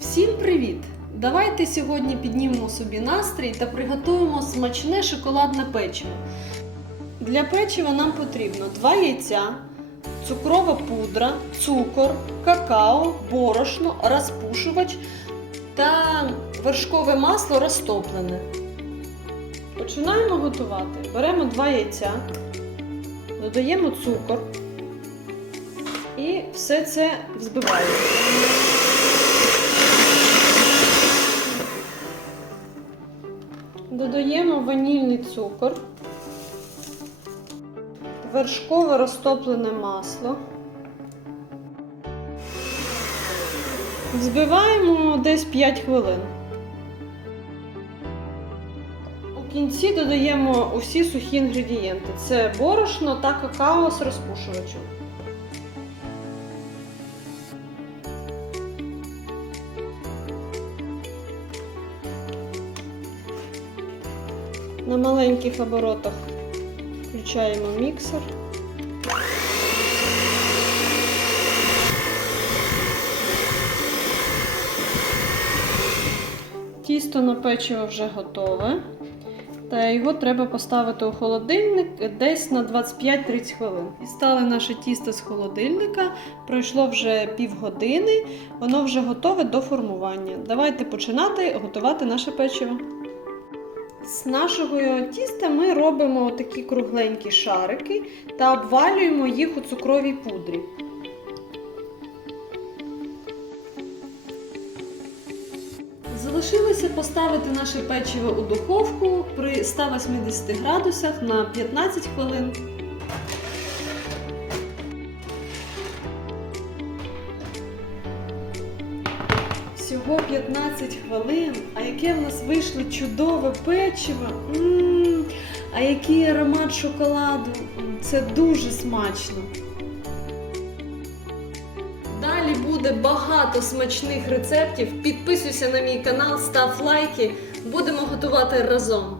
Всім привіт! Давайте сьогодні піднімемо собі настрій та приготуємо смачне шоколадне печиво. Для печива нам потрібно 2 яйця, цукрова пудра, цукор, какао, борошно, розпушувач та вершкове масло розтоплене. Починаємо готувати. Беремо 2 яйця, додаємо цукор і все це взбиваємо. Додаємо ванільний цукор, вершкове розтоплене масло. Взбиваємо десь 5 хвилин. У кінці додаємо усі сухі інгредієнти. Це борошно та какао з розпушувачем. На маленьких оборотах включаємо міксер. Тісто на печиво вже готове. Та його треба поставити у холодильник десь на 25-30 хвилин. Дістали наше тісто з холодильника, пройшло вже півгодини, воно вже готове до формування. Давайте починати готувати наше печиво. З нашого тіста ми робимо такі кругленькі шарики та обвалюємо їх у цукровій пудрі. Залишилося поставити наше печиво у духовку при 180 градусах на 15 хвилин. Всього 15 хвилин. А яке в нас вийшло чудове печиво. М, А який аромат шоколаду. Це дуже смачно. Далі буде багато смачних рецептів. Підписуйся на мій канал, став лайки. Будемо готувати разом.